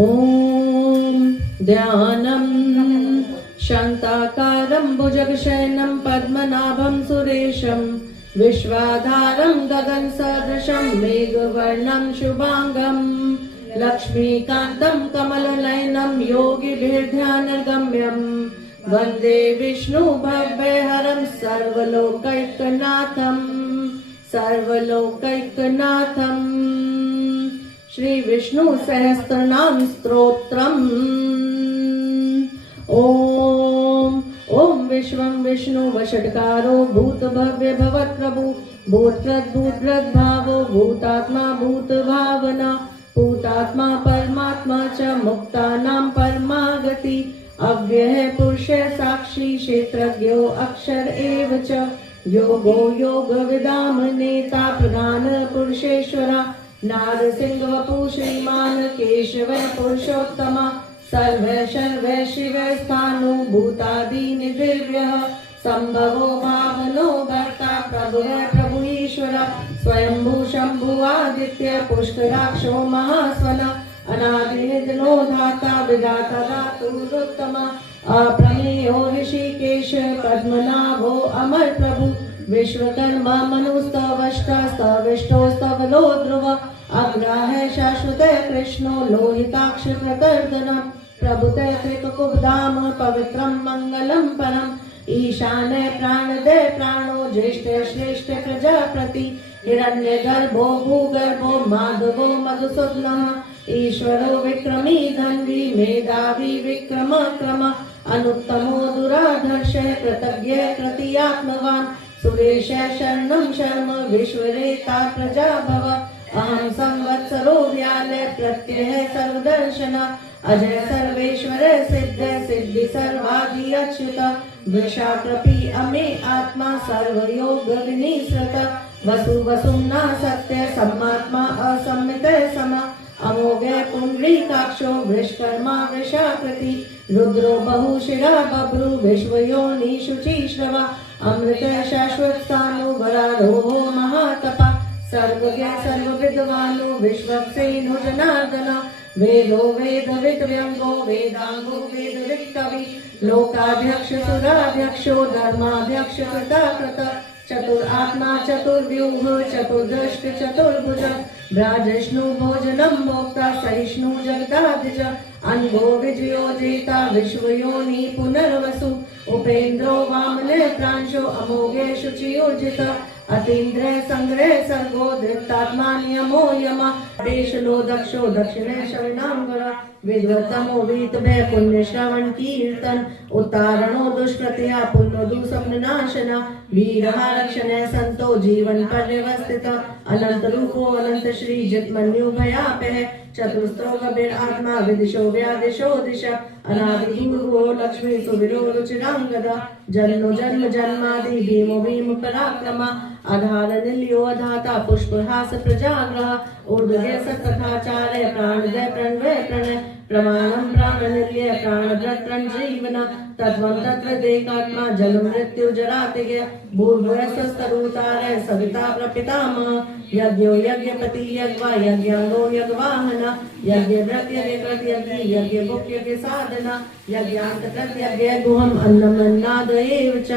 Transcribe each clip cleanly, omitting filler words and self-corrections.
ॐ ध्यानं शान्ताकारं भुजगशयनं पद्मनाभं सुरेशं विश्वाधारं गगनसदृशं मेघवर्णं शुभांगं लक्ष्मीकान्तं कमलनयनं योगिभिर्ध्यानगम्यं वन्दे विष्णु भव्यहरं सर्वलोकैकनाथम् श्री विष्णु सहस्रनाम स्तोत्रम्। ओम विश्वं विष्णु वषट्कारो भूत भव्य भवत्प्रभु भूतकृत भावो भूतात्मा भूत भावना भूतात्मा परमात्मा च मुक्तानां परमागति अव्यय पुरुष साक्षी क्षेत्रज्ञो अक्षर एव च योगो योग विदाम नेता प्रधान पुरुषेश्वरा नारसिंह वपु श्रीमान केशव पुरुषोत्तम सर्व शर्व शिव स्थानु भूतादि निर्दिव्य संभवो भावनो भर्ता प्रभु ईश्वर स्वयंभू शंभु आदित्य पुष्कराक्षो महास्वन अनादिनो धाता विधाता धातुरुत्तम अप्रमेयो ऋषिकेश पद्मनाभो अमर प्रभु विश्वकर्मा मनुस्तवष्टस्तविष्टो स्तवलो ध्रुव अग्राह शाश्वत कृष्णो लोहिताक्ष प्रकर्दन प्रभुते कृतकुब्धाम पवित्रं मंगलम परम ईशाने प्राणदे प्राणो ज्येष्ठ श्रेष्ठ प्रजापति हिरण्यगर्भो भूगर्भो माधवो मधुसूदनः ईश्वरो विक्रमी धन्वी मेधावी विक्रम क्रम अनुत्तमो दुराधर्ष कृतज्ञ कृतियात्मवान् सुरेश शरणं शर्म विश्वरेता प्रजाभव अहं संवत्सरो व्याल प्रत्यय सर्वदर्शन अजय सर्वेश्वर सिद्ध सिद्धि सर्वादि अच्युत वृषाकृपी अमे आत्मा सर्वयोग विनिसृत वसु वसुम्ना सत्य सम्मात्मा असम्मित सम अमोघ पुंडरीकाक्षो वृषकर्मा वृषाकृति रुद्रो बहुशिरा बभ्रु विश्वयोनि शुचिश्रवा अमृत शाश्वत स्थानु वरारोहो महातपा सर्वज्ञ सर्वविद्वानु विश्वक्सेनो जनार्दन वेदो वेदविद व्यंगो वेदांगो वेदविद कवि लोकाध्यक्ष सुराध्यक्षो धर्माध्यक्ष कृताकृत चतुर आत्मा चतुर्व्यूह चतुर्दष्ट चतुर्भुज ब्राजष्णु भोजनं भोक्ता सहिष्णु जगदाधिज अनघो विजयो जेता विश्वयोनि पुनर्वसु उपेन्द्रो वामने प्रांशो अमोघे शुचियोजित अतीन्द्र संग्रह सर्गो धृतात्मा नियमो यमा देशलो दक्षो दक्षिणे शरणांगर विद्वतमो वीतभय पुण्य श्रवण कीर्तन उतारणो दुष्कृत्या पुण्यो दुःस्वप्ननाशना वीरः रक्षणे संतो जीवन पर्यवस्थित अनंत रूपो अनंत श्री जितमन्यु भयापह चतुस्त्रो गभीर आत्मा विदिशो व्यादिशो दिशा अनादि गुरुओ लक्ष्मी सुविरो रुचिरांगदा जन्म जन्म जन्मादि भीमो भीम पराक्रमा आधार निल्यो अधाता पुष्पहास प्रजाग्रह ऊर्ध्वे सत्कथाचार्य प्राणदय प्रणवय प्रणय प्रमाणं प्राणनिल्य प्राणभृत प्रणजीवन तत्त्वं तत्त्वदेकात्मा जन्म मृत्यु जरातिगे भूर्भुवस्वस्तरुतारय सविता प्रपितामह यज्ञो यज्ञपति यज्ञ यज्ञांगो यज्ञवाहन यज्ञव्रत यज्ञकृत यज्ञ यज्ञभुक् यज्ञ साधना यज्ञान्तकृत यज्ञ गुहम् अन्नम् अन्नाद एव च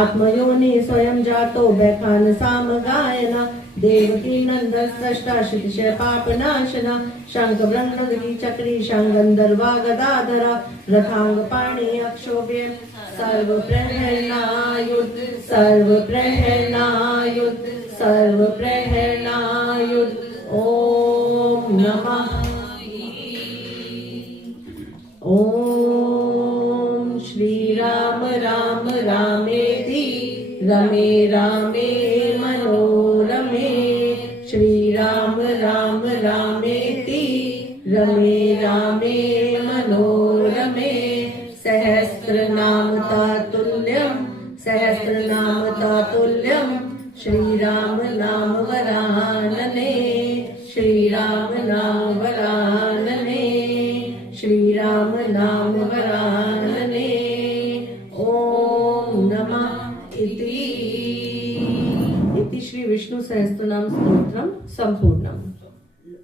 आत्मयोनि स्वयं जातो वैखान साम गायन देवकी नंदस्रष्टा शितिशय पापनाशना शंख ब्रह्मदि चक्री शंगंधर्वा गदाधरा रथांग पाणि अक्षोभ्य सर्व प्रहरणायुध सर्व प्रहरणायुध सर्व प्रहरणायुध ओम नमः ओम श्री राम राम रामेति रमे रामे मनोरमे श्री राम राम रामेति रमे रामे मनोरमे सहस्रनाम तातुल्यं श्री राम नाम वरानने श्री राम नाम वरानने श्री राम नाम वरानने ओम नमः इति श्री विष्णु सहस्त्रनाम स्तोत्रम संपूर्णम।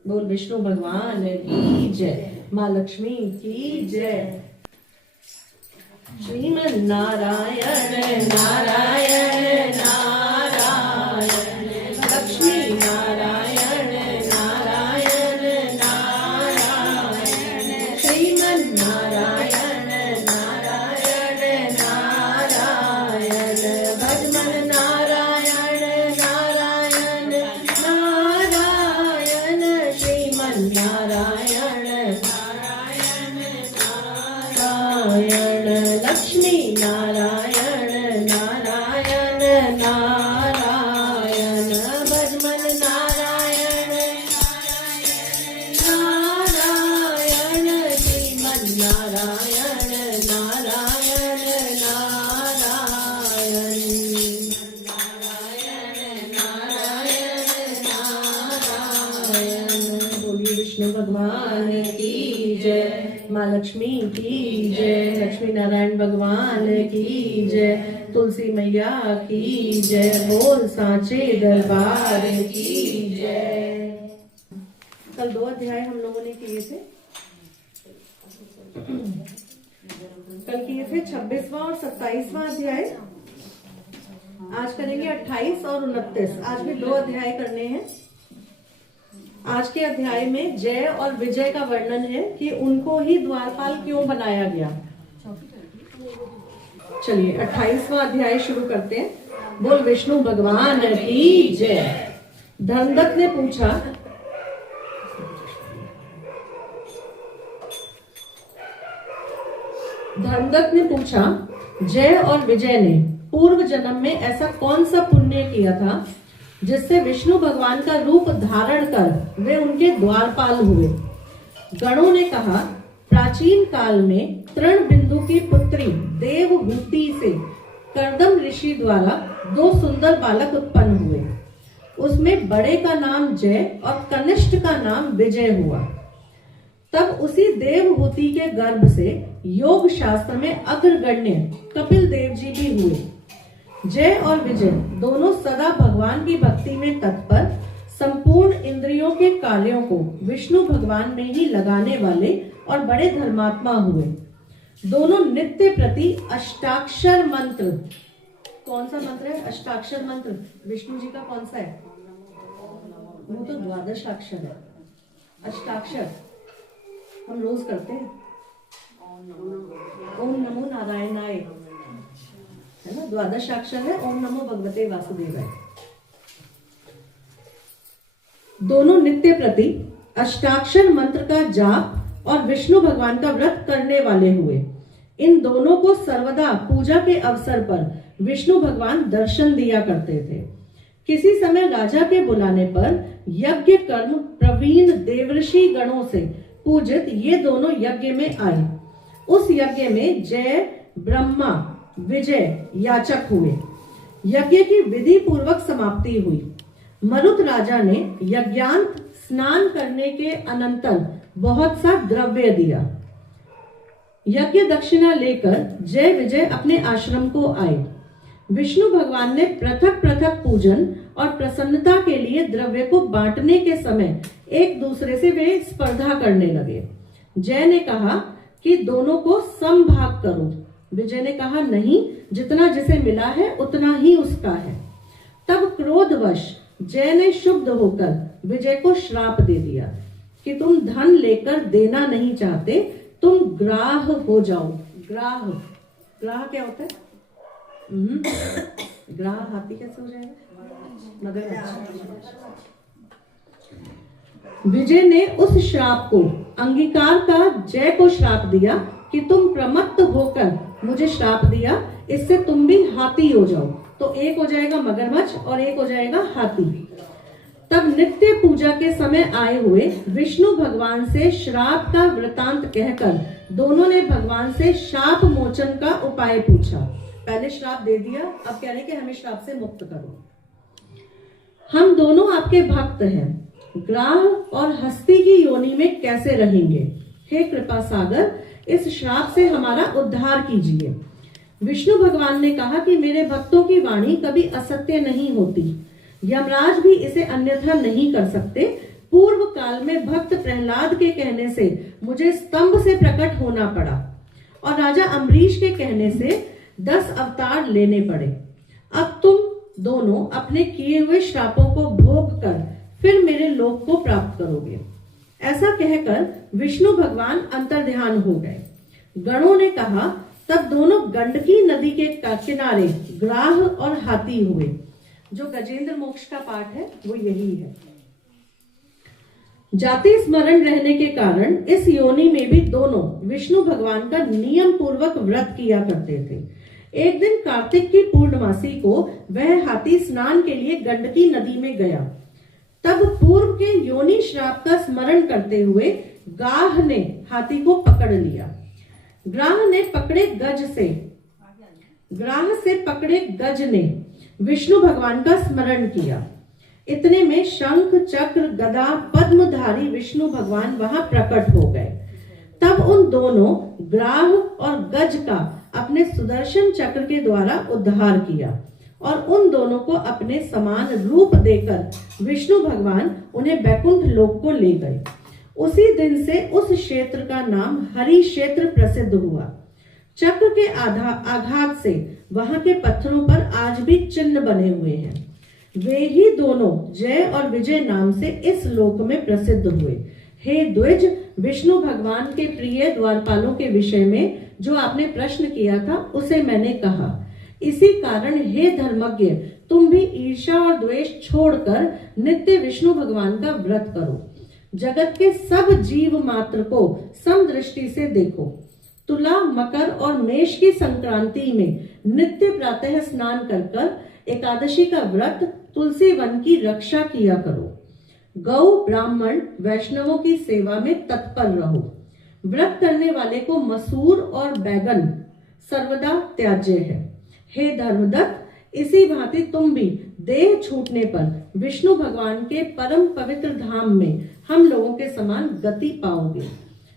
बोल विष्णु भगवान की जय, माँ लक्ष्मी की जय। श्रीमन नारायण नारायण नारायण, लक्ष्मी नारायण नारायण नारायण, श्रीमन नारायण नारायण नारायण, भजमन नारायण नारायण नारायण, श्रीमन नारायण नारायण नारायण, लक्ष्मी नारायण नारायण नारायण, भजमन नारायण नारायण, श्रीमन नारायण नारायण नारायण, नारायण। बोलिए विष्णु भगवान की जय, माँ लक्ष्मी की जय, लक्ष्मी नारायण भगवान की जय, तुलसी मैया की जय, बोल सांचे दरबार की जय। कल 2 अध्याय हम लोगों ने किए थे। कल किए थे 26वां और 27वां अध्याय। आज करेंगे 28 और 29। आज भी 2 अध्याय करने हैं। आज के अध्याय में जय और विजय का वर्णन है कि उनको ही द्वारपाल क्यों बनाया गया। चलिए 28वां अध्याय शुरू करते हैं। बोल विष्णु भगवान की जय। धनदत्त ने पूछा, जय और विजय ने पूर्व जन्म में ऐसा कौन सा पुण्य किया था जिससे विष्णु भगवान का रूप धारण कर वे उनके द्वारपाल हुए। गणों ने कहा, प्राचीन काल में तृण बिंदु की पुत्री देवहूति से कर्दम ऋषि द्वारा 2 सुंदर बालक उत्पन्न हुए। उसमें बड़े का नाम जय और कनिष्ठ का नाम विजय हुआ। तब उसी देवहूति के गर्भ से योग शास्त्र में अग्रगण्य कपिल देव जी भी हुए। जय और विजय दोनों सदा भगवान की भक्ति में तत्पर, संपूर्ण इंद्रियों के कार्यों को विष्णु भगवान में ही लगाने वाले और बड़े धर्मात्मा हुए। दोनों नित्य प्रति अष्टाक्षर मंत्र, कौन सा मंत्र है अष्टाक्षर मंत्र? विष्णु जी का कौन सा है? वो तो द्वादशाक्षर है। अष्टाक्षर हम रोज करते हैं। ओम नमो नारायणाय है ना, द्वादशाक्षर है। ओम नमो भगवते वासुदेवाय। दोनों नित्य प्रति अष्टाक्षर मंत्र का जाप और विष्णु भगवान का व्रत करने वाले हुए। इन दोनों को सर्वदा पूजा के अवसर पर विष्णु भगवान दर्शन दिया करते थे। किसी समय राजा के बुलाने पर यज्ञ कर्म प्रवीण देवऋषि गणों से पूजित ये दोनों यज्ञ में आए। उस यज्ञ में जय, ब्रह्मा, विजय याचक हुए। यज्ञ की विधि पूर्वक समाप्ति हुई। मरुत राजा ने यज्ञांत स्नान करने के अनंतर बहुत सा द्रव्य दिया। यज्ञ दक्षिणा लेकर जय विजय अपने आश्रम को आए। विष्णु भगवान ने पृथक पृथक पूजन और प्रसन्नता के लिए द्रव्य को बांटने के समय एक दूसरे से वे स्पर्धा करने लगे। जय ने कहा कि दोनों को समभाग करो। विजय ने कहा नहीं, जितना जिसे मिला है उतना ही उसका है। तब क्रोधवश जय ने शुद्ध होकर विजय को श्राप दे दिया कि तुम धन लेकर देना नहीं चाहते, तुम ग्राह हो जाओ। ग्राह, ग्राह क्या होता है? ग्राह हाथी कैसे हो जाएगा? मगरमच्छ। विजय ने उस श्राप को अंगीकार का जय को श्राप दिया कि तुम प्रमत्त होकर मुझे श्राप दिया, इससे तुम भी हाथी हो जाओ। तो एक हो जाएगा मगरमच्छ और एक हो जाएगा हाथी। तब नित्य पूजा के समय आए हुए विष्णु भगवान से श्राप का वृतांत कहकर दोनों ने भगवान से शाप मोचन का उपाय पूछा। पहले श्राप दे दिया, अब कह रहे कि हमें श्राप से मुक्त करो। हम दोनों आपके भक्त हैं, ग्राह और हस्ती की योनि में कैसे रहेंगे? हे कृपा सागर, इस श्राप से हमारा उद्धार कीजिए। विष्णु भगवान ने कहा कि मेरे भक्तों की वाणी कभी असत्य नहीं होती। यमराज भी इसे अन्यथा नहीं कर सकते। पूर्व काल में भक्त प्रहलाद के कहने से मुझे स्तंभ से प्रकट होना पड़ा और राजा अम्बरीश के कहने से 10 अवतार लेने पड़े। अब तुम दोनों अपने किए हुए श्रापों को भोग कर फिर मेरे लोक को प्राप्त करोगे। ऐसा कहकर विष्णु भगवान अंतर्ध्यान हो गए। गणों ने कहा, तब दोनों गंडकी नदी के किनारे ग्राह और हाथी हुए। जो गजेंद्र मोक्ष का पाठ है वो यही है। जाति स्मरण रहने के कारण इस योनि में भी दोनों विष्णु भगवान का नियम पूर्वक व्रत किया करते थे। एक दिन कार्तिक की पूर्णमासी को वह हाथी स्नान के लिए गंडकी नदी में गया। तब पूर्व के योनि श्राप का स्मरण करते हुए गाह ने हाथी को पकड़ लिया। ग्राह से पकड़े गज ने विष्णु भगवान का स्मरण किया। इतने में शंख चक्र गदा पद्मधारी विष्णु भगवान वहां प्रकट हो गए। तब उन दोनों ग्राह और गज का अपने सुदर्शन चक्र के द्वारा उद्धार किया और उन दोनों को अपने समान रूप देकर विष्णु भगवान उन्हें बैकुंठ लोक को ले गए। उसी दिन से उस क्षेत्र का नाम हरि क्षेत्र प्रसिद्ध हुआ। चक्र के आघात से वहां के पत्थरों पर आज भी चिन्ह बने हुए हैं। वे ही दोनों जय और विजय नाम से इस लोक में प्रसिद्ध हुए। हे द्विज, विष्णु भगवान के प्रिय द्वारपालों के विषय में जो आपने प्रश्न किया था उसे मैंने कहा। इसी कारण हे धर्मज्ञ, तुम भी ईर्ष्या और द्वेष छोड़कर नित्य विष्णु भगवान का व्रत करो। जगत के सब जीव मात्र को समदृष्टि से देखो। तुला, मकर और मेष की संक्रांति में नित्य प्रातः स्नान कर एकादशी का व्रत तुलसी वन की रक्षा किया करो। गौ, ब्राह्मण, वैष्णवों की सेवा में तत्पर रहो। व्रत करने वाले को मसूर और बैगन सर्वदा त्याज्य है। हे धर्मदत्त, इसी भांति तुम भी देह छूटने पर विष्णु भगवान के परम पवित्र धाम में हम लोगों के समान गति पाओगे।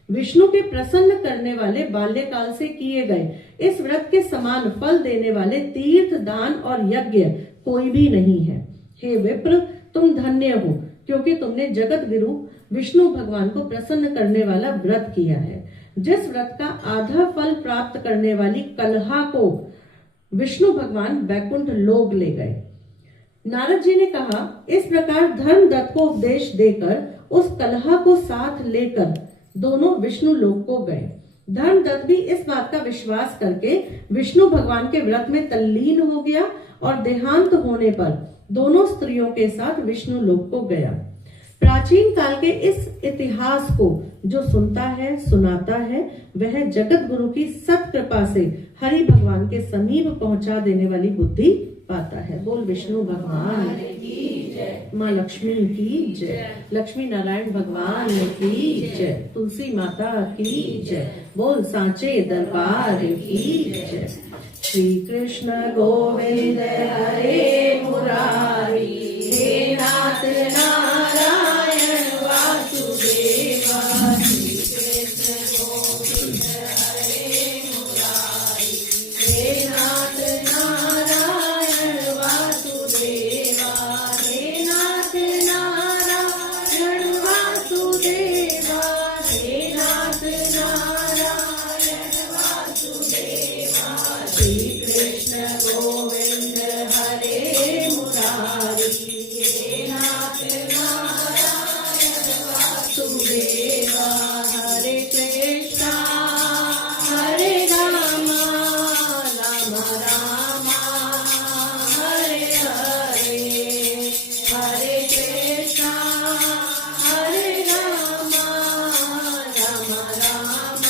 विष्णु के प्रसन्न करने वाले बाल्यकाल से किए गए इस व्रत के समान फल देने वाले तीर्थ, दान और यज्ञ कोई भी नहीं है। हे विप्र, तुम धन्य हो क्योंकि तुमने जगत गुरु विष्णु भगवान को प्रसन्न करने वाला व्रत किया है। जिस व्रत का आधा फल प्राप्त करने वाली कलहा को विष्णु भगवान बैकुंठ लोक ले गए। नारद जी ने कहा, इस प्रकार धर्मदत्त को उपदेश देकर उस कलहा को साथ लेकर दोनों विष्णु लोक को गए। धर्मदत्त भी इस बात का विश्वास करके विष्णु भगवान के व्रत में तल्लीन हो गया और देहांत होने पर दोनों स्त्रियों के साथ विष्णु लोक को गया। प्राचीन काल के इस इतिहास को जो सुनता है, सुनाता है, वह जगत गुरु की सत कृपा से हरि भगवान के समीप पहुंचा देने वाली बुद्धि पाता है। बोल विष्णु भगवान की जय, माँ लक्ष्मी की जय, लक्ष्मी नारायण भगवान की जय, तुलसी माता की जय, बोल सांचे दरबार की जय। श्री कृष्ण गोविंद हरे मुरारी, हे नाथ नारायण वासुदेवा। श्री कृष्ण गोविंद हरे मुरारी, हे नाथ नारायण वासुदेवा, हे नाथ नारायण वासुदेवा, हे नाथ नारायण वासुदेवा। श्री कृष्ण गोविंद हरे मुरारी, हे नाथ नारायण वासुदेवा। हरे कृष्णा हरे रामा, राम रामा हरे हरे, हरे कृष्णा हरे रामा, राम रामा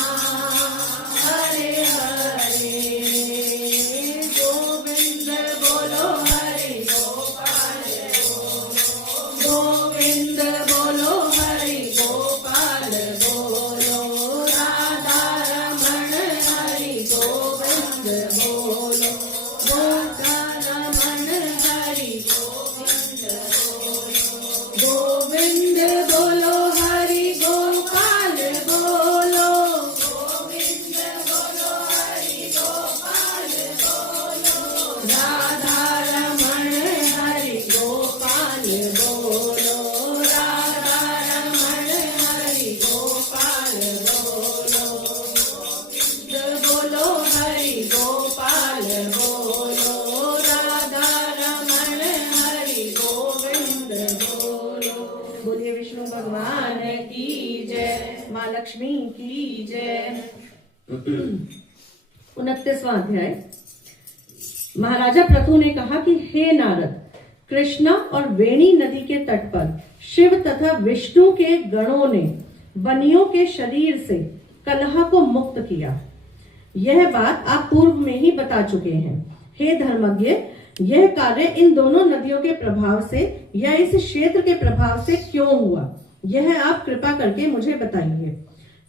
माँ लक्ष्मी की जय। 29वां अध्याय। महाराजा पृथु ने कहा कि हे नारद, कृष्णा और वेणी नदी के तट पर शिव तथा विष्णु के गणों ने बनियों के शरीर से कलह को मुक्त किया। यह बात आप पूर्व में ही बता चुके हैं। हे धर्मज्ञ, यह कार्य इन दोनों नदियों के प्रभाव से या इस क्षेत्र के प्रभाव से क्यों हुआ, यह आप कृपा करके मुझे बताइए।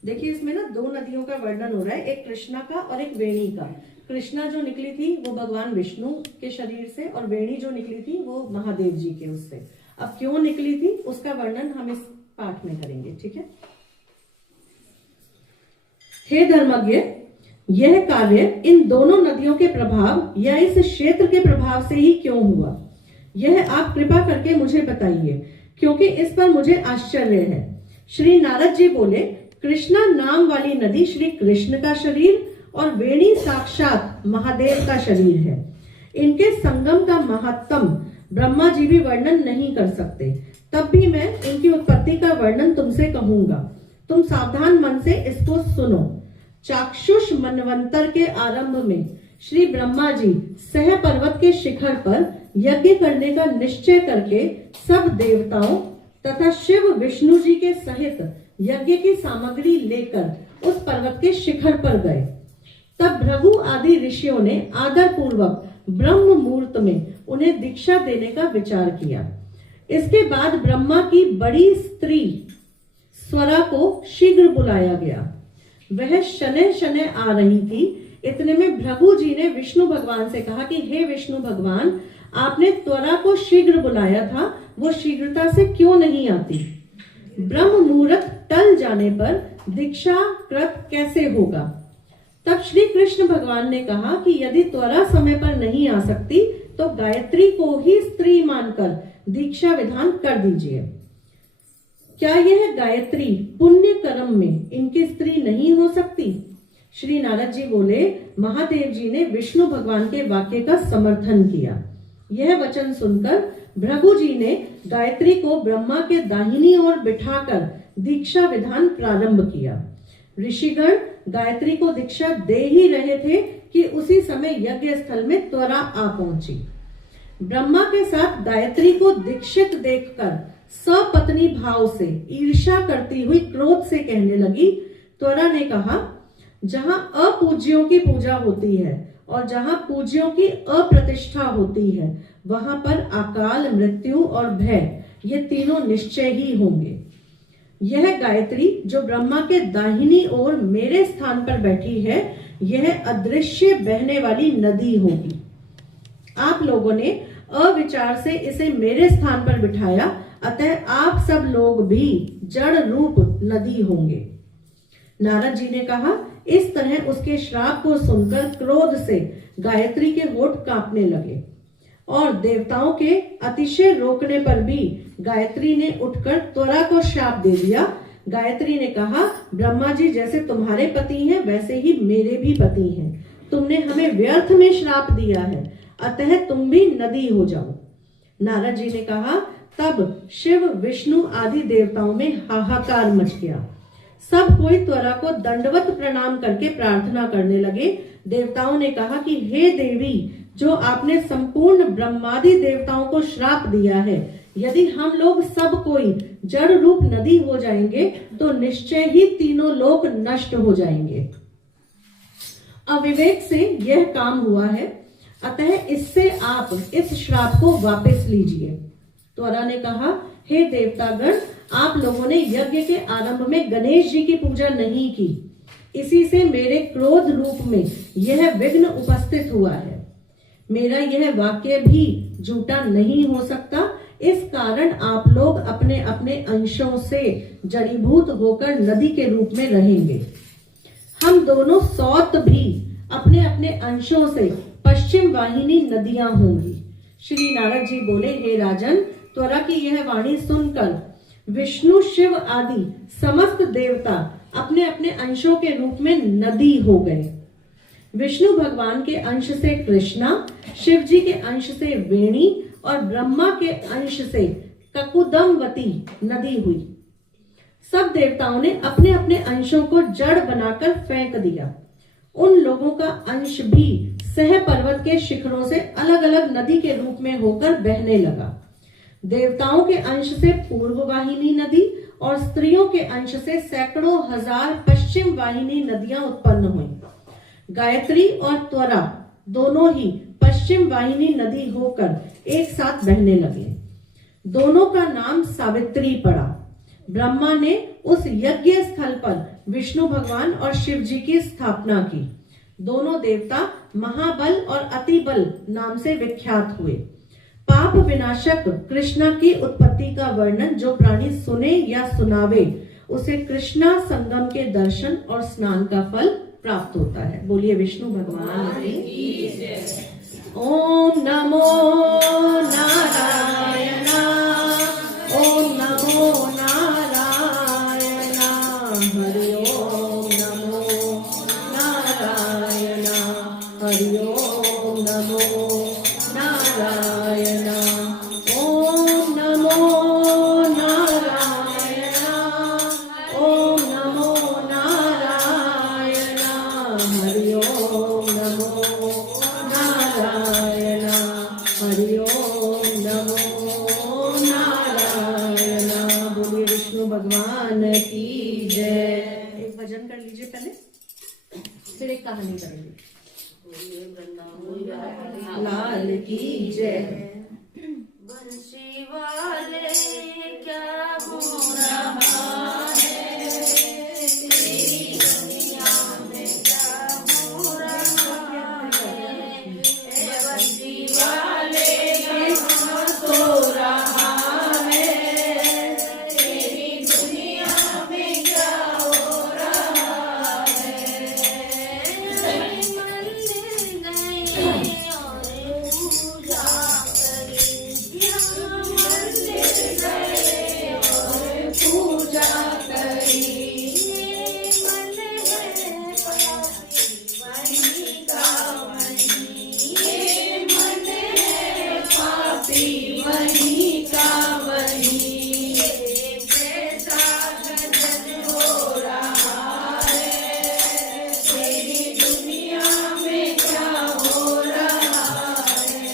देखिए, इसमें ना दो नदियों का वर्णन हो रहा है, एक कृष्णा का और एक वेणी का। कृष्णा जो निकली थी वो भगवान विष्णु के शरीर से, और वेणी जो निकली थी वो महादेव जी के उससे। अब क्यों निकली थी उसका वर्णन हम इस पाठ में करेंगे, ठीक है। हे धर्मज्ञ, यह कार्य इन दोनों नदियों के प्रभाव या इस क्षेत्र के प्रभाव से ही क्यों हुआ, यह आप कृपा करके मुझे बताइए, क्योंकि इस पर मुझे आश्चर्य है। श्री नारद जी बोले, कृष्णा नाम वाली नदी श्री कृष्ण का शरीर और वेणी साक्षात महादेव का शरीर है। इनके संगम का महत्तम ब्रह्मा जी भी वर्णन नहीं कर सकते, तब भी मैं इनकी उत्पत्ति का वर्णन तुमसे कहूंगा। तुम सावधान मन से इसको सुनो। चाक्षुष मनवंतर के आरंभ में श्री ब्रह्मा जी सह पर्वत के शिखर पर यज्ञ करने का निश्चय करके सब देवताओं तथा शिव विष्णु जी के सहित यज्ञ की सामग्री लेकर उस पर्वत के शिखर पर गए। तब भृगु आदि ऋषियों ने आदर पूर्वक ब्रह्म मुहूर्त में उन्हें दीक्षा देने का विचार किया। इसके बाद ब्रह्मा की बड़ी स्त्री स्वरा को शीघ्र बुलाया गया। वह शनै शनै आ रही थी। इतने में भृगु जी ने विष्णु भगवान से कहा कि हे विष्णु भगवान, आपने त्वरा को शीघ्र बुलाया था, वो शीघ्रता से क्यों नहीं आती? ब्रह्म मुहूर्त टल जाने पर दीक्षा कृत कैसे होगा? तब श्री कृष्ण भगवान ने कहा कि यदि त्वरा समय पर नहीं आ सकती तो गायत्री को ही स्त्री मानकर दीक्षा विधान कर दीजिए। क्या यह गायत्री पुण्य कर्म में इनकी स्त्री नहीं हो सकती? श्री नारद जी बोले, महादेव जी ने विष्णु भगवान के वाक्य का समर्थन किया। यह वचन सुनकर भृगु जी ने गायत्री को ब्रह्मा के दाहिनी ओर बिठाकर दीक्षा विधान प्रारंभ किया। ऋषिगण गायत्री को दीक्षा दे ही रहे थे कि उसी समय यज्ञ स्थल में त्वरा आ पहुंची। ब्रह्मा के साथ गायत्री को दीक्षित देखकर सपत्नी भाव से ईर्ष्या करती हुई क्रोध से कहने लगी। त्वरा ने कहा, जहां अपूज्यों की पूजा होती है और जहां पूज्यों की अप्रतिष्ठा होती है, वहां पर अकाल, मृत्यु और भय, ये तीनों निश्चय ही होंगे। यह गायत्री जो ब्रह्मा के दाहिनी ओर मेरे स्थान पर बैठी है, यह अदृश्य बहने वाली नदी होगी। आप लोगों ने अविचार से इसे मेरे स्थान पर बिठाया, अतः आप सब लोग भी जड़ रूप नदी होंगे। नारद जी ने कहा। इस तरह उसके श्राप को सुनकर क्रोध से गायत्री के होठ कांपने लगे और देवताओं के अतिशय रोकने पर भी गायत्री ने उठकर त्वरा को श्राप दे दिया। गायत्री ने कहा, ब्रह्मा जी जैसे तुम्हारे पति हैं वैसे ही मेरे भी पति हैं। तुमने हमें व्यर्थ में श्राप दिया है, अतः तुम भी नदी हो जाओ। नारद जी ने कहा। तब शिव विष्णु आदि देवताओं में हाहाकार मच गया। सब कोई त्वरा को दंडवत प्रणाम करके प्रार्थना करने लगे। देवताओं ने कहा कि हे देवी, जो आपने संपूर्ण ब्रह्मादि देवताओं को श्राप दिया है, यदि हम लोग सब कोई जड़ रूप नदी हो जाएंगे तो निश्चय ही तीनों लोक नष्ट हो जाएंगे। अविवेक से यह काम हुआ है, अतः इससे आप इस श्राप को वापस लीजिए। त्वरा ने कहा, हे देवतागण, आप लोगों ने यज्ञ के आरंभ में गणेश जी की पूजा नहीं की, इसी से मेरे क्रोध रूप में यह विघ्न उपस्थित हुआ है। मेरा यह वाक्य भी झूठा नहीं हो सकता। इस कारण आप लोग अपने अपने अंशों से जड़ीभूत होकर नदी के रूप में रहेंगे। हम दोनों सौत भी अपने अपने अंशों से पश्चिम वाहिनी नदियां होंगी। श्री नारद जी बोले, हे राजन, त्वरा की यह वाणी सुनकर विष्णु शिव आदि समस्त देवता अपने अपने अंशों के रूप में नदी हो गए। विष्णु भगवान के अंश से कृष्णा, शिव जी के अंश से वेणी और ब्रह्मा के अंश से ककुदमवती नदी हुई। सब देवताओं ने अपने अपने अंशों को जड़ बनाकर फेंक दिया। उन लोगों का अंश भी सह पर्वत के शिखरों से अलग अलग नदी के रूप में होकर बहने लगा। देवताओं के अंश से पूर्व वाहिनी नदी और स्त्रियों के अंश से सैकड़ों हजार पश्चिम वाहिनी नदियां उत्पन्न हुई। गायत्री और त्वरा दोनों ही पश्चिम वाहिनी नदी होकर एक साथ बहने लगे। दोनों का नाम सावित्री पड़ा। ब्रह्मा ने उस यज्ञ स्थल पर विष्णु भगवान और शिव जी की स्थापना की। दोनों देवता महाबल और अतिबल नाम से विख्यात हुए। पाप विनाशक कृष्णा की उत्पत्ति का वर्णन जो प्राणी सुने या सुनावे उसे कृष्णा संगम के दर्शन और स्नान का फल प्राप्त होता है। बोलिए विष्णु भगवान की जय। ओम नमो नारायण, ओम नमो नारायण, हरि ओम नमो नारायण, हरि ओम नमो नारायण, ओम नमो नारायण, ओम नमो नारायण, हरि ओम नमो नारायण, हरि ओम नमो नारायण। बोलिए विष्णु भगवान की जय। एक भजन कर लीजिए पहले, फिर एक कहानी करेंगे। लाल की जय। बंसी वाले क्या हो रहा है, तेरी दुनिया में क्या हो रहा है, ए बंसी वाले कहाँ सो रहा है, तेरी दुनिया में क्या हो रहा है। मंदिर गए और पूजा करी, मंदिर गए और पूजा करी, मन है पापी वही का वही, मन है पापी वही का वही, कैसा गजब हो रहा है, तेरी दुनिया में क्या हो रहा है,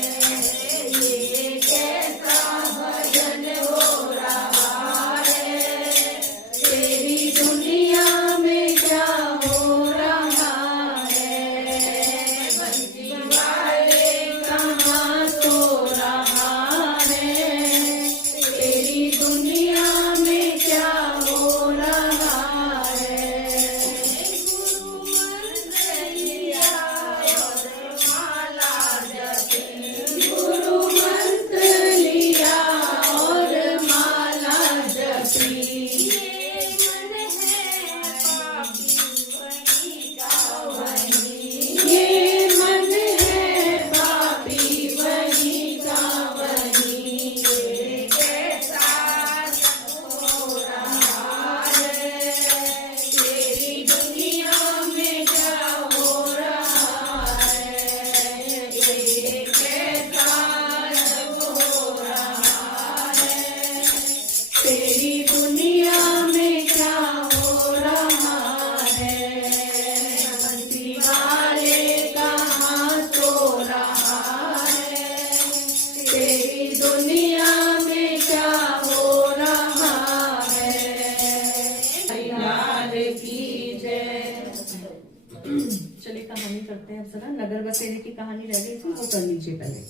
ये कैसा भजन हो रहा है, तेरी दुनिया में क्या हो रहा है। बंसी वाले कहाँ सो रहा है, तेरी दुनिया में क्या हो रहा है। गुरु मंत्र लिया और माला जपी, गुरु मंत्र लिया और माला जपी, ये मन है पापी वही का वही, ये मन है पापी वही का वही, ये कैसा हो रहा है, तेरी दुनिया में क्या हो रहा है, ये कैसा हो रहा है, तेरी दुनिया में क्या हो रहा है। बंसी वाले कहाँ सो रहा है, तेरी दुनिया में क्या हो रहा है। लाल की जय। चलिए कहानी करते हैं। अब जरा नगर बसेरे की कहानी रह गई थी, वो कर लीजिए पहले।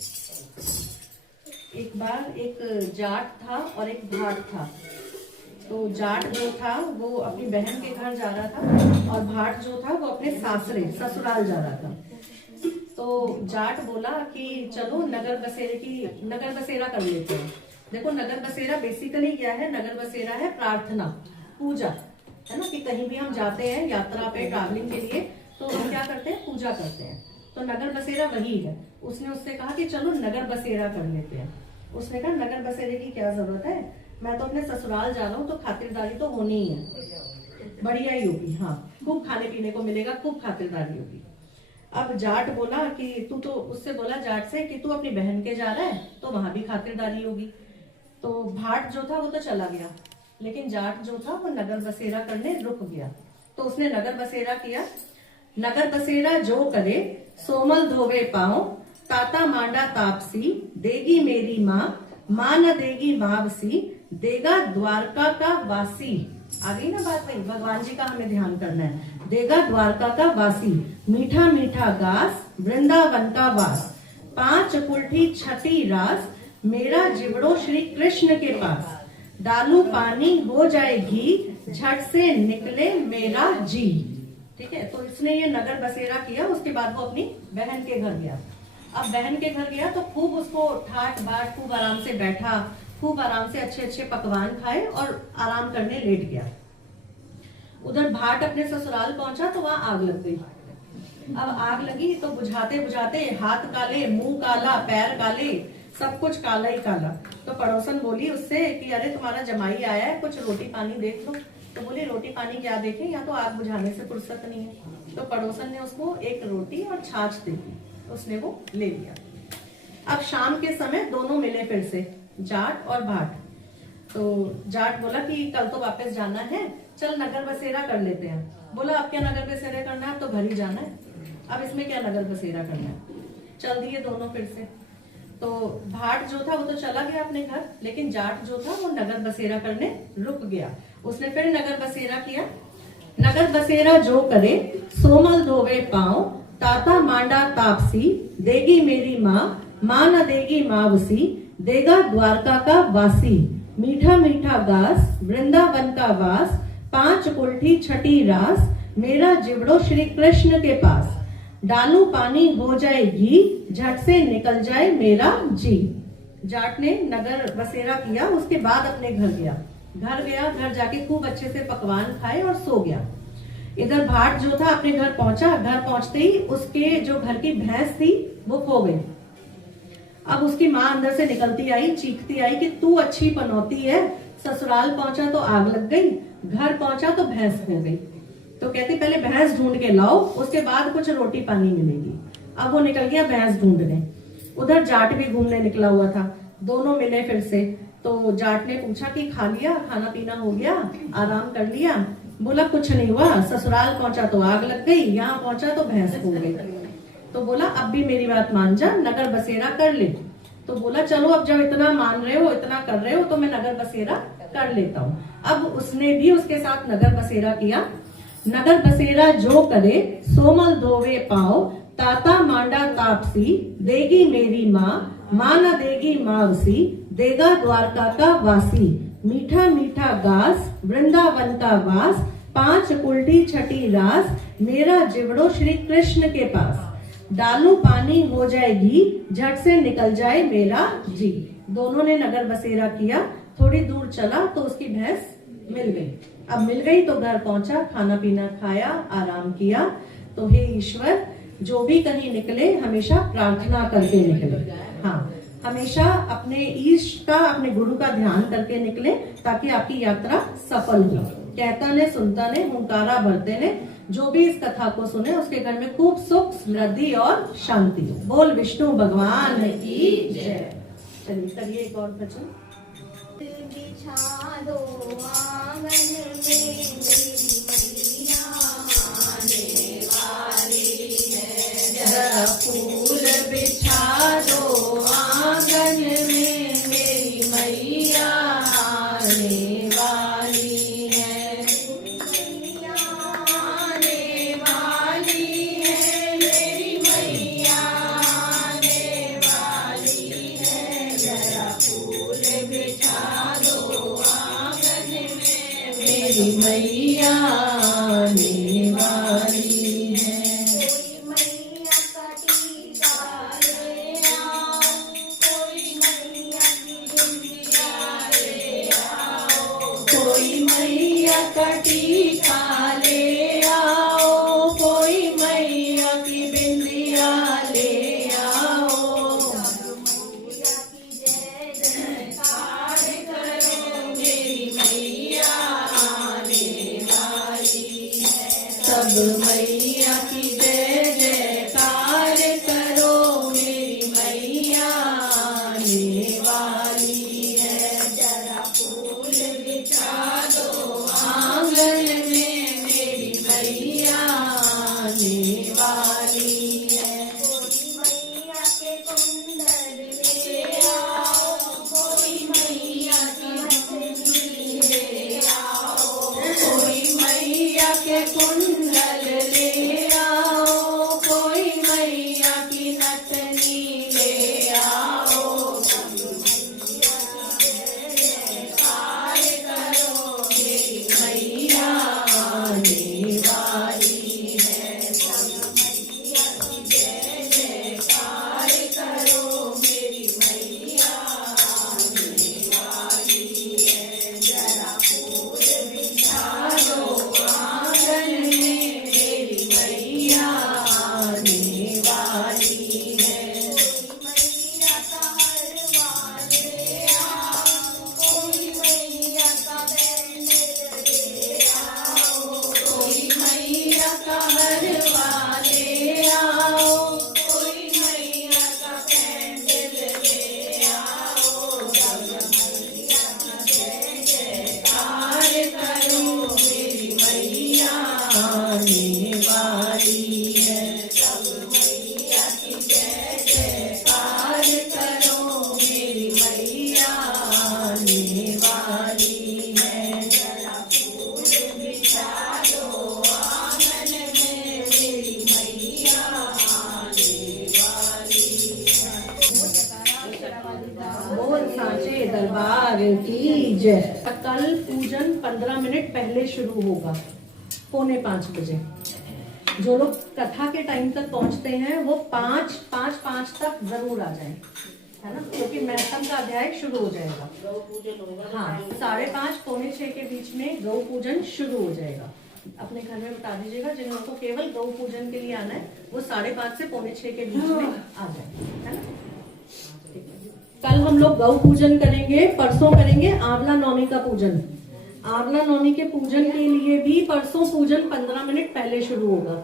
एक बार एक जाट था और एक भाट था। तो जाट जो था वो अपनी बहन के घर जा रहा था और भाट जो था वो अपने सासरे ससुराल जा रहा था। तो जाट बोला कि चलो नगर बसेरा कर लेते हैं। देखो नगर बसेरा बेसिकली क्या है, नगर बसेरा है प्रार्थना पूजा, है ना, कि कहीं भी हम जाते हैं यात्रा पे ट्रैवलिंग के लिए तो हम क्या करते हैं, पूजा करते हैं। तो नगर बसेरा वही है। उसने उससे कहा कि चलो नगर बसेरा कर लेते हैं। उसने कहा नगर बसेरे की क्या जरूरत है, मैं तो अपने ससुराल जा रहा हूँ तो खातिरदारी तो होनी ही है, बढ़िया ही होगी, हाँ खूब खाने पीने को मिलेगा, खूब खातिरदारी होगी। अब जाट बोला कि तू तो, उससे बोला जाट से कि तू अपनी बहन के जा रहा है तो वहां भी खातिरदारी होगी। तो भाट जो था वो तो चला गया। लेकिन जाट जो था वो नगर बसेरा करने रुक गया। तो उसने नगर बसेरा किया। नगर बसेरा जो करे सोमल धोवे पाँव, ताता मांडा तापसी, देगी मेरी माँ, माँ न देगी मावसी, देगा द्वारका का वासी। आ गई ना बात नहीं, भगवान जी का हमें ध्यान करना है। देगा द्वारका का वासी, मीठा मीठा गास, वृंदावन का वास, 5 कुल्ठी 6ठी रास, मेरा जिवड़ो श्री कृष्ण के पास, डालू पानी हो जाए घी, झट से निकले मेरा जी। ठीक है, तो इसने ये नगर बसेरा किया। उसके बाद वो अपनी बहन के घर गया। अब बहन के घर गया तो खूब उसको ठाट बाट, खूब आराम से बैठा, खूब आराम से अच्छे अच्छे पकवान खाए और आराम करने लेट गया। उधर भाट अपने ससुराल पहुंचा तो वहां आग लग गई। अब आग लगी तो बुझाते बुझाते हाथ काले, मुंह काला, पैर काले, सब कुछ काला ही काला। तो पड़ोसन बोली उससे कि अरे तुम्हारा जमाई आया है, कुछ रोटी पानी देख लो। तो बोली रोटी पानी क्या देखे, या तो आग बुझाने से फुर्सत नहीं है। तो पड़ोसन ने उसको एक रोटी और छाछ दे दी, उसने वो ले लिया। अब शाम के समय दोनों मिले फिर से, जाट और भाट। तो जाट बोला कि कल तो वापस जाना है, चल नगर बसेरा कर लेते हैं। बोला अब क्या नगर बसेरा करना है, अब तो घर ही जाना है, अब इसमें क्या नगर बसेरा करना है। चल दिए दोनों फिर से। तो भाट जो था वो तो चला गया अपने घर, लेकिन जाट जो था वो नगर बसेरा करने रुक गया। उसने फिर नगर बसेरा किया। नगर बसेरा जो करे सोमल धोवे पाँव, ताता मांडा तापसी, देगी मेरी माँ, माँ न देगी मावसी, देगा द्वारका का वासी, मीठा मीठा गास, वृंदावन का वास, 5 कुल्ठी 6ठी रास, मेरा जिवड़ो श्री कृष्ण के पास, डालू पानी हो जाए घी, झट से निकल जाए मेरा जी। जाट ने नगर बसेरा किया। उसके बाद अपने घर गया। घर जाके खूब अच्छे से पकवान खाए और सो गया। इधर भाट जो था अपने घर पहुंचा। घर पहुंचते ही उसके जो घर की भैंस थी वो खो गई। अब उसकी माँ अंदर से निकलती आई, चीखती आई कि तू अच्छी पनौती है, ससुराल पहुंचा तो आग लग गई, घर पहुंचा तो भैंस खो गई। तो कहती पहले भैंस ढूंढ के लाओ, उसके बाद कुछ रोटी पानी मिलेगी। अब वो निकल गया भैंस ढूंढने। उधर जाट भी घूमने निकला हुआ था। दोनों मिले फिर से। तो जाट ने पूछा कि खा लिया, खाना पीना हो गया, आराम कर लिया। बोला कुछ नहीं हुआ, ससुराल पहुंचा तो आग लग गई, यहाँ पहुंचा तो भैंस खो गई। तो बोला अब भी मेरी बात मान जा, नगर बसेरा कर ले। तो बोला चलो अब जब इतना मान रहे हो, इतना कर रहे हो, तो मैं नगर बसेरा कर लेता हूँ। अब उसने भी उसके साथ नगर बसेरा किया। नगर बसेरा जो करे सोमल धोवे पाँव, ताता मांडा तापसी, देगी मेरी माँ, माँ न देगी मावसी, देगा द्वारका का वासी, मीठा मीठा गास, वृंदावन का वास, 5 कुल्ठी 6ठी रास, मेरा जिवड़ो श्री कृष्ण के पास, डालू पानी हो जाए घी, झट से निकल जाए मेरा जी। दोनों ने नगर बसेरा किया। थोड़ी दूर चला तो उसकी भैंस मिल गई। अब मिल गई तो घर पहुंचा, खाना पीना खाया, आराम किया। तो हे ईश्वर, जो भी कहीं निकले हमेशा प्रार्थना करके निकले। हाँ, हमेशा अपने ईष्ट का, अपने गुरु का ध्यान करके निकले, ताकि आपकी यात्रा सफल हो। कहता ने सुनता ने हुंकारा भरते ने, जो भी इस कथा को सुने उसके घर में खूब सुख, समृद्धि और शांति हो। बोल विष्णु भगवान की जय। चलिए करिए एक और भजन। बिछा दो आंगन में मेरी मैया आने वाली है, जरा फूल बिछा दो आंगन में मेरी मैया आने वाली है, मैया आने वाली है, मेरी मैया आने वाली है, जरा फूल बिछा दो आंगन में मेरी मैया आने वाली है। कोई मैया का टीका ले आओ, कोई मैया की बिंदिया ले आओ, कोई मैया का टीका ले आओ, कोई मैया की बिंदिया ले आओ, मैया की जय जयकार करो मेरी मैया आने वाली है। सब मैया की जय जयकार करो, मेरी मैया आने वाली है। जरा फूल बिछा मैया आने वाली है। कोई मैया के कुंडल ले आओ, कोई मैया की नथनी ले आओ, कोई मैया के कुंडल ले आओ, कोई मैया की नथनी ले आओ। मैया आने वाली है, जयकार करो मेरी मैया आने वाली है। जरा फूल बिछा दो आंगन में, मेरी मैया आने वाली है। मैया का हलवा ले आओ, कोई मैया का बैंगन ले आओ, कोई मैया का हलवा ले आओ, कोई मैया का कैंडल ले आओ, जयकार करो मेरी मैया आने वाली है। सब मैया की जय जयकार करो मेरी मैया आने वाली है। जरा फूल बिछा दो आंगन में, मेरी मैया आने वाली है। बोल सांचे दरबार की जय। कल पूजन 15 मिनट पहले शुरू होगा, 4:45 बजे। जो लोग कथा के टाइम तक पहुंचते हैं वो 5:05 तक जरूर आ जाएं, है ना, क्योंकि महत्तम का अध्याय शुरू हो जाएगा। हाँ, 5:30 5:45 के बीच में गौ पूजन शुरू हो जाएगा। अपने घर में बता दीजिएगा जिन लोगों को केवल गौ पूजन के लिए आना है वो 5:30 से 5:45 के बीच में आ जाए, है ना। कल हम लोग गौ पूजन करेंगे, परसों करेंगे आंवला नवमी का पूजन। आंवला नवमी के पूजन के लिए भी परसों पूजन 15 मिनट पहले शुरू होगा।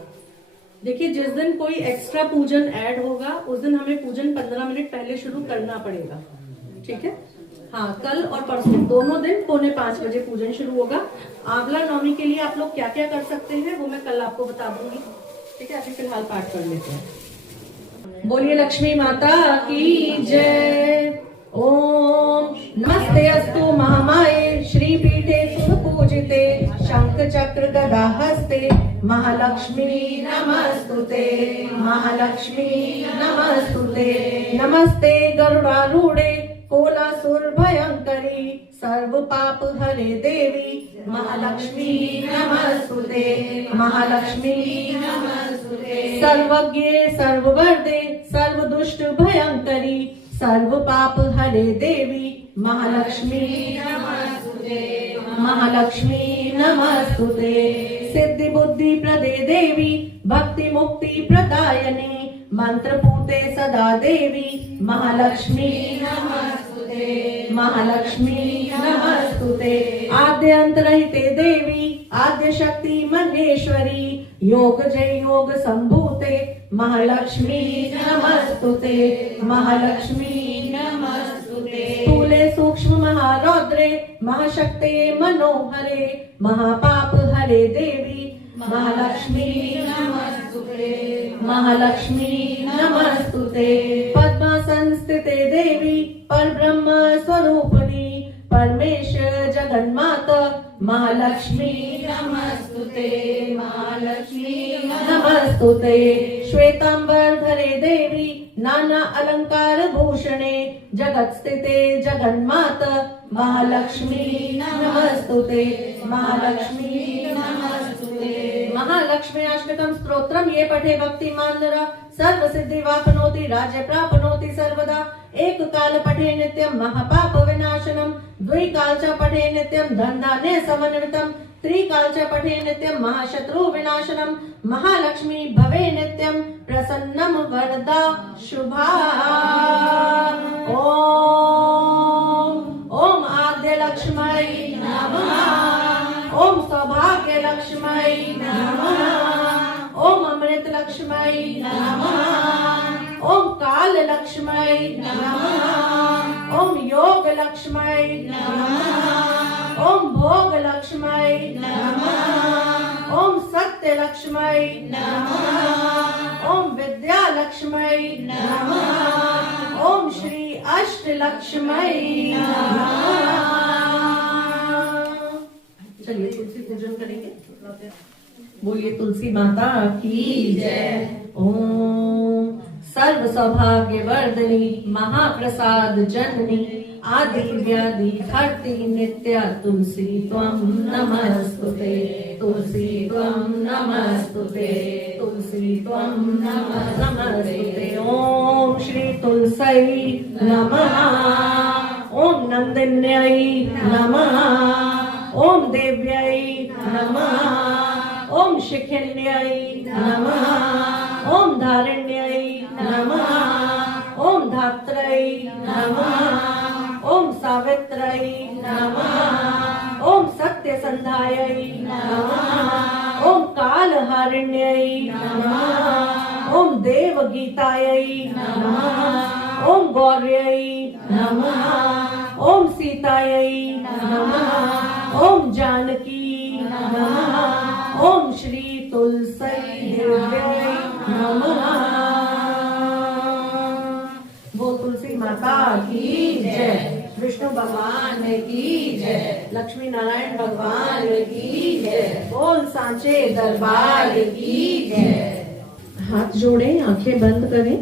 देखिए, जिस दिन कोई एक्स्ट्रा पूजन ऐड होगा उस दिन हमें पूजन 15 मिनट पहले शुरू करना पड़ेगा, ठीक है। हाँ, कल और परसों दोनों दिन 4:45 बजे पूजन शुरू होगा। आंवला नवमी के लिए आप लोग क्या क्या कर सकते हैं वो मैं कल आपको बता दूंगी, ठीक है। अभी फिलहाल पाठ कर लेते हैं। बोलिए लक्ष्मी माता की जय। ओम नमस्ते अस्तु महामाये श्रीपीठे सुपूजिते शंख चक्र गदा हस्ते महालक्ष्मी नमस्तुते, महालक्ष्मी नमस्तुते। नमस्ते गरुडारूढ़े कोलासुर भयंकरी सर्व पाप हरे देवी महालक्ष्मी नमस्तुते, महालक्ष्मी नमस्तुते। सर्वज्ञे सर्ववर्दे सर्व दुष्ट भयंकरी सर्व पाप हरे देवी महालक्ष्मी नमस्तुते, महालक्ष्मी नमस्तुते। सिद्धि बुद्धि प्रदे देवी भक्ति मुक्ति प्रदायनी मंत्र पूते सदा देवी महालक्ष्मी नमस्तुते, महालक्ष्मी नमस्तुते। आद्य अंतरहिते देवी आद्य शक्ति महेश्वरी योग जय योग संभूते महालक्ष्मी नमस्तुते, महालक्ष्मी नमस्तुते। स्थूले सूक्ष्म महारौद्रे महाशक्ते मनोहरे महापाप हरे देवी महालक्ष्मी नमस्तुते, महालक्ष्मी नमस्तुते। पद्मासन स्थिते देवी परब्रह्म स्वरूपिणी परमेश जगन्माता महालक्ष्मी नमस्तुते, महालक्ष्मी नमस्तुते। श्वेतांबर धरे देवी नाना अलंकार भूषणे जगत स्थिते जगन्माता महालक्ष्मी नमस्तुते, महालक्ष्मी नमस्तुते। महालक्ष्मी अष्टकं स्तोत्रम ये पठे भक्तिमान नर सर्व सिद्धि वापनोति राज्य प्राप्नोति सर्वदा। एक काल पठे नित्यं महापाप विनाशनम, द्विकाल च पठे नित्यं धन धान्य समन्वितम, त्रिकाल च पठे नित्यं महाशत्रु विनाशनम। महालक्ष्मी भवे नित्यं प्रसन्नम वरदा शुभा। ओम आद्य लक्ष्मी नमः, ओम सौभाग्य लक्ष्मी नमः, ओम अमृत लक्ष्मी नमः, ओम काल लक्ष्मी नमः, ओम योग लक्ष्मी नमः, ओम भोग लक्ष्मी नमः, ओम सत्य सत्यलक्ष्मै नमः। ओम विद्यालक्ष्मै नमः। ओम श्री अष्टलक्ष्मै नमः। चलिए तुलसी पूजन करेंगे। बोलिए तुलसी माता की जय। ओम सर्व सौभाग्य वर्धनी महाप्रसाद जननी आदि व्याधि हरति नित्या तुलसी त्वं नमस्तुते। तुलसी त्वं नमस्तुते। तुलसी त्वं नमस्तुते। ओम श्री तुलसी नमः। ओम नंदिन्यै नमः। ओम देव्यै नमः। ओम शिखिन्यै नमः। ओम धारिण्यै नमः। ओम धात्रै नमः। ओम सावित्रै नमः। ओम सत्यसंधायै नमः। ओम कालहारिण्यै नमः। ओम देवगीतायै नमः। ओम गौर्यै नमः। ओम सीतायै नमः। ओम जानकी नमः। ओम श्री तुलसी देव्यै नमः। बोल तुलसी माता की जय। विष्णु भगवान की जय। लक्ष्मी नारायण भगवान की जय। बोल सांचे दरबार की जय। हाथ जोड़ें, आंखें बंद करें,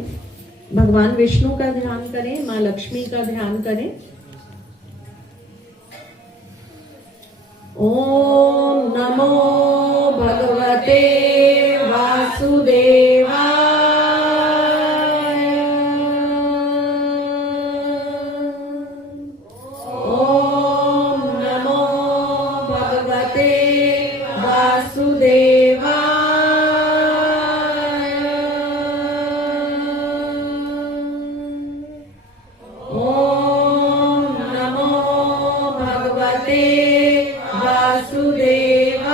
भगवान विष्णु का ध्यान करें, माँ लक्ष्मी का ध्यान करें। ओम नमो भगवते वासुदेवाय। ओम नमो भगवते वासुदेवाय। ओम नमो भगवते वासुदेवाय।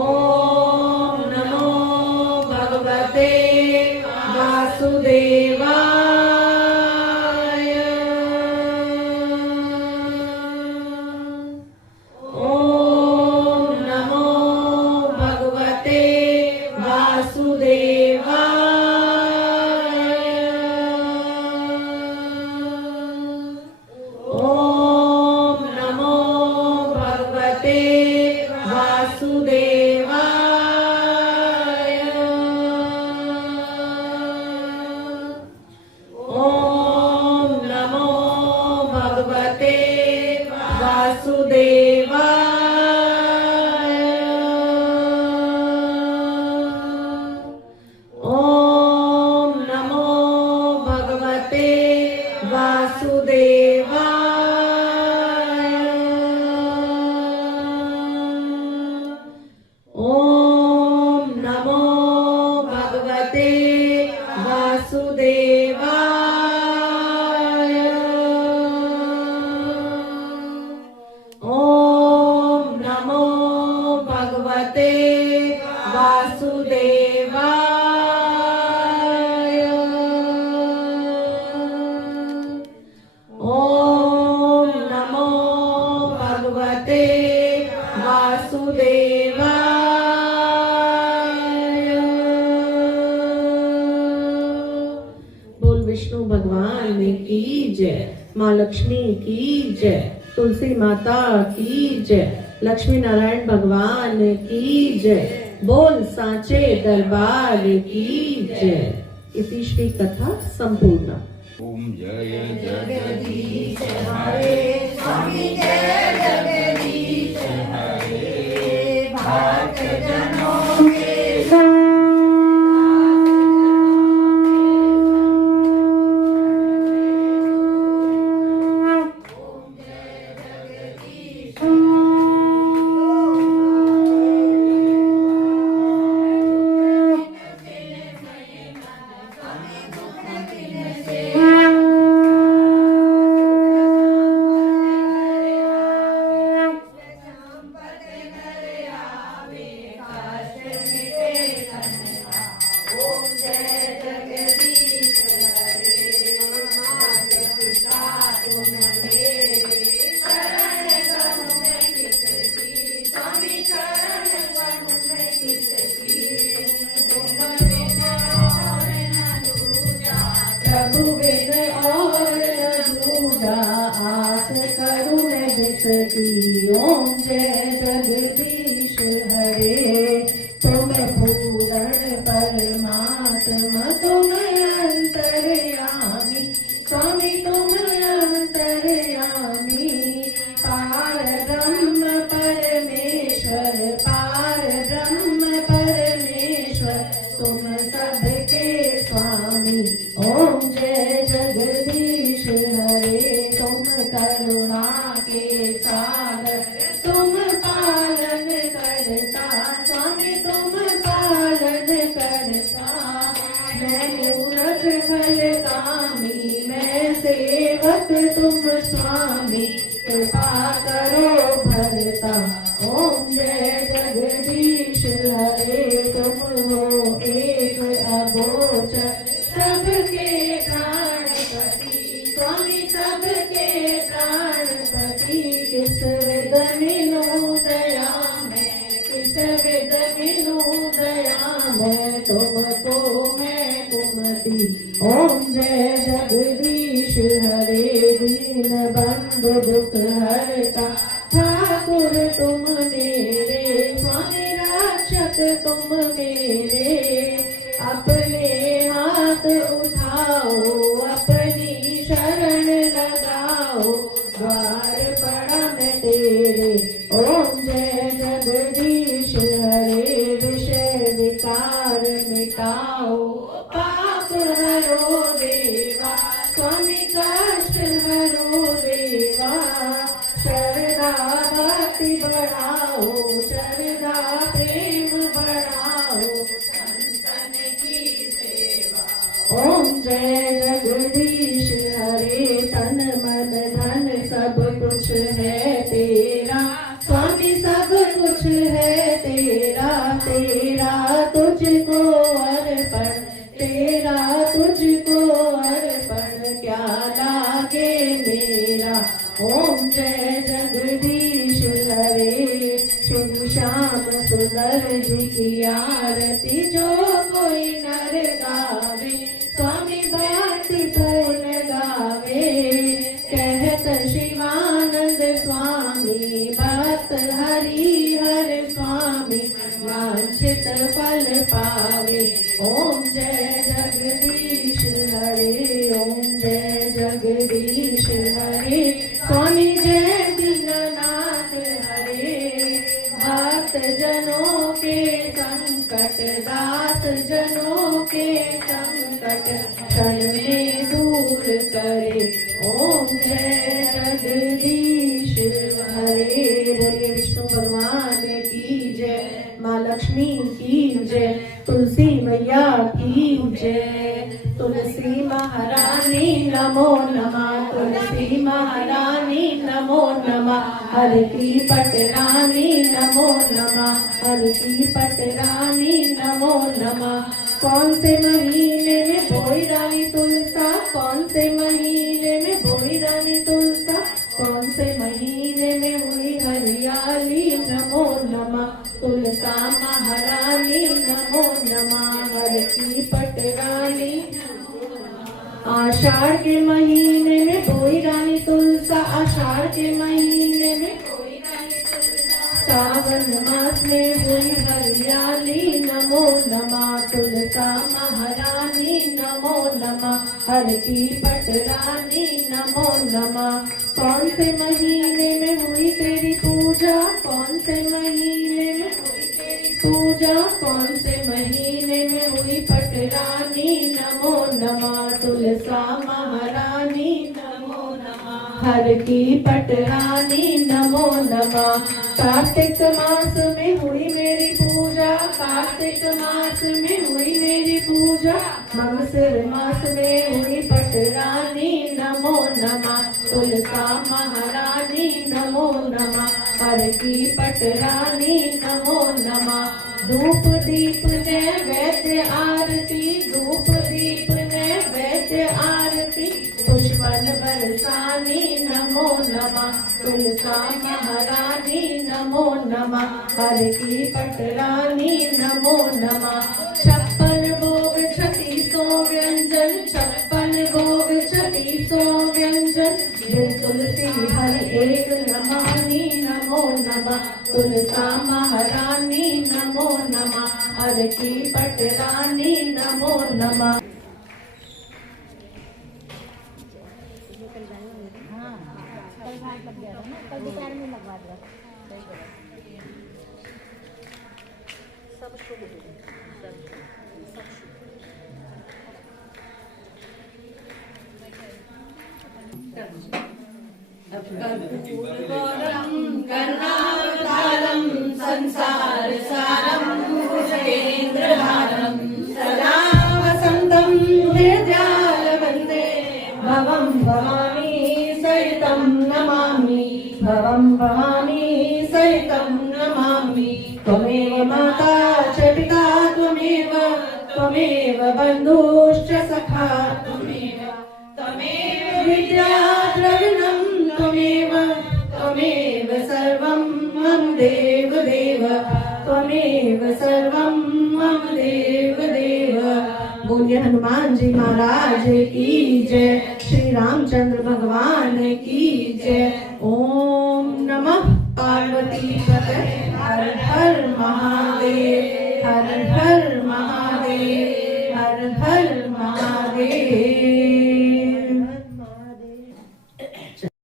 ओम नमो भगवते वासुदेवाय। ओम नमो भगवते वासुदेवाय। ओम नमो भगवते वासुदेवाय। ओम नमो भगवते वासुदेवाय। ओम नमो भगवते वासुदेवाय। ओम नमो भगवते वासुदेवाय। ओम नमो भगवते वासुदेवाय। ओम नमो भगवते वासुदेवाय। बोल विष्णु भगवान की जय। माँ लक्ष्मी की जय। तुलसी माता की जय। लक्ष्मी नारायण भगवान की जय। बोल सांचे दरबार की जय। इति श्री कथा संपूर्ण। ओम जय जगदीश हरे स्वामी जय जगदीश हरे। भक्त जनों के सकी। ओम जय जगदीश हरे, तुम पूर्ण परमात्मा, तुम अंतर्यामी स्वामी, तुम अंतर्यामी। पार ब्रह्म परमेश्वर, पार ब्रह्म परमेश्वर, तुम सबके स्वामी। ओम जय जगदीश हरे, तुम करुणा के सागर, तुम पालन करता स्वामी, तुम पालन करता। मैं मूरख भलकामी, मैं सेवक तुम स्वामी, कृपा करो भरता। ओम जय जगदीश हरे, तुम हो एक अगोचर, सबके प्राणपति स्वामी, सबके प्राणपति। किस विध मिलूं दया मैं, किस विध मिलूं दया मैं, तुमको मैं कुमति। ओम जय जगदीश हरे, दीन बंधु दुख हरता, ठाकुर तुम मेरे स्वामी, रक्षक तुम मेरे। अपने हाथ उठाओ, अपनी शरण लगाओ, द्वार पड़ा मैं तेरे। ओम जय जगदीश हरे, विषय विकार मिटाओ, पाप हरो देवा स्वामी, कष्ट हरो देवा। श्रद्धा भक्ति बढ़ाओ, श्रद्धा प्रेम बढ़ाओ, संतन की सेवा। ओम जय जगदीश हरे, तन मन धन सब कुछ है तेरा स्वामी, सब कुछ है तेरा। तेरा तुझको अर्पण, तेरा तुझको अर्पण, क्या लागे मेरा। ओम जय जगदीश हरे, श्री श्याम सुंदर जी की आरती जो कोई नर गावे, स्वामी भक्ति पूर्ण गावे। कहत शिवानंद स्वामी, भक्त हरि हर स्वामी, वांछित फल पावे। ओम जय जगदीश हरे, ओम जय जगदीश हरे, स्वामी जय दीननाथ हरे। भक्त जनों के संकट, दास जनों के संकट, क्षण में दूर करे। ओम जय जगदीश हरे। बोले विष्णु भगवान की जय, माँ लक्ष्मी की जय, तुलसी मैया की जय। तुलसी महारानी नमो नमः, तुलसी महारानी नमो नमः। हर की पटरानी नमो नमः, हर की पटरानी नमो नमः। कौन से महीने में बोई रानी तुलसा, कौन से महीने में बोई रानी तुलसा, कौन से महीने में हुई हरियाली नमो नमः। तुलसा महारानी नमो नमः, हर की पटरानी। आषाढ़ के महीने में बोई रानी तुलसा, आषाढ़ के महीने में बोई रानी तुलसा। सावन मास में हुई हरियाली नमो नमः। तुलसा महारानी नमो नमः, हर की पटरानी नमो नमः। कौन से महीने में हुई तेरी पूजा, कौन से महीने में हुई तेरी पूजा, कौन से महीने में हुई पटरानी नमो नमः। तुलसा महारानी नमो नमः, हर की पटरानी नमो नमः। कार्तिक मास में हुई मेरी पूजा, कार्तिक मास में हुई मेरी पूजा। मगसिर मास में हुई पटरानी नमो नमः। तुलसा महारानी नमो नमः, हर की पटरानी नमो नमः। धूप दीप नैवेद्य आरती, धूप दीप नैवेद्य आरती। पुष्पन बरसानी नमो नमः। तुलसा महारानी नमो नमः, हर की पटरानी नमो नमः। 56 भोग 3600 व्यंजन, 56 भोग 3600 व्यंजन। तुलसी हर एक नमः भवानी नमो नमः, तुलसा महारानी नमो नमः, हर की पटरानी नमो नमः। कर्पूरगौरं करुणावतारं संसार सारं भुजगेन्द्रहारं सदा वसन्तं हृदयारविन्दे भवं भवानी सहितं नमामि, भवं भवानी सहितं नमामि। त्वमेव माता च पिता त्वमेव, त्वमेव बन्धुश्च सखा त्वमेव, त्वमेव विद्या द्रविणं त्वमेव, त्वमेव सर्वं मम देव देव, त्वमेव सर्वं मम देव देव। बोलिए हनुमान जी महाराज की जय, श्री रामचंद्र भगवान की जय। ओम नमः पार्वती